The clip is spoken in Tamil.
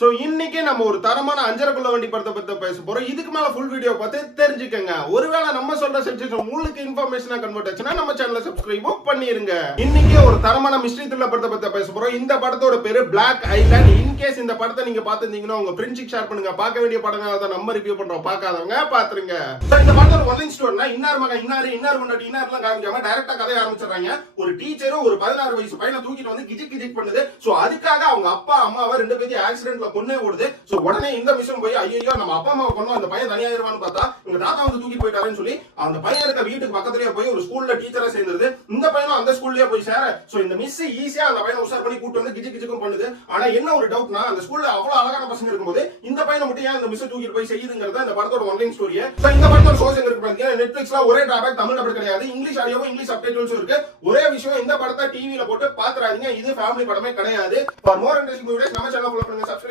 சோ இன்னைக்கு நம்ம ஒரு தரமான அஞ்சரைக்குள்ள வண்டி படத்தை பத்தி பேச போறோம். இதுக்கு மேல ஃபுல் வீடியோ பார்த்து தெரிஞ்சுக்கங்க. ஒருவேளை நம்ம சொல்ற சஜஷன் உங்களுக்கு இன்ஃபர்மேஷனா கன்வெர்ட் ஆச்சுன்னா நம்ம சேனலை சப்ஸ்கிரைப் பண்ணிருங்க. இன்னைக்கு ஒரு தரமான மிஸ்ட்ரி த்ரில்லர் படத்தை பத்தி பேச போறோம். இந்த படத்தோட பேரு பிளாக் ஐலாண்ட். இன்கேஸ் இந்த படத்தை நீங்க பார்த்திருந்தீங்கன்னா உங்க ஃப்ரெண்ட்ஸுக்கு ஷேர் பண்ணுங்க. பார்க்க வேண்டிய படங்களை தான் நம்ம ரிவ்யூ பண்றோம். பார்க்காதவங்க பாத்துருங்க. இந்த படத்தோட ஒன்லைன் ஸ்டோரினா இன்னார் மகன் இன்னார் முன்னாடி இன்னார்லாம் காமிக்காம டைரக்டா கதையை ஆரம்பிச்சிடுறாங்க. ஒரு டீச்சரும் ஒரு 16 வயசு பையனை தூக்கிட்டு வந்து கிஜிக் பண்ணுது. சோ அதுக்காக அவங்க அப்பா அம்மாவை ரெண்டு பேரும் ஆக்சிடென்ட்ல கொன்னே ஓடுது. சோ உடனே இந்த மிஷன் போய் ஐயோ நம்ம அப்பா அம்மாவை கொன்னோம், அந்த பையன் தனியாயிருவான்னு பார்த்தா உங்க தாத்தா வந்து தூக்கிட்டு போயிட்டாருன்னு சொல்லி அந்த பையன் இருக்க வீட்டுக்கு பக்கத்துலயே போய் ஒரு ஸ்கூல்ல டீச்சரா சேர்ந்தது. இந்த பையனும் அந்த ஸ்கூல்லயே போய் சேர சோ இந்த மிஸ் ஈஸியா அந்த பையனை உஷார் பண்ணி கூட்டு வந்து கிஜிக்கும் பண்ணுது. ஆனா என்ன ஒரு டவுட்னா அந்த ஸ்கூல்ல அவ்வளவு அழகான பசங்க இருக்கும்போது இந்த பையனை மட்டும் ஏன் இந்த மிஸ் தூக்கிட்டு போய் செய்யுதுங்கிறத இந்த படத்தோட ஒன்லைன் ஸ்டோரியே. இந்த படத்தோட சோர்ஸ் எங்க இருக்கு பாத்தீங்கன்னா நெட்ஃபிளிக்ஸ்ல ஒரே டிராபேக் தமிழ் டப் கிடையாது. இங்கிலீஷ் ஆடியோவும் இங்கிலீஷ் சப்டைட்டில்ஸும் இருக்கு. ஒரே விஷயம், இந்த படத்தை டிவில போட்டு பாத்துறாதீங்க. இது ஃபேமிலி படமே கிடையாது. ஃபார் மோர் இன்ட்ரெஸ்டிங் வீடியோஸ் நம்ம சேனலை ஃபாலோ பண்ணுங்க, சப்ஸ்கிரைப் பண்ணுங்க.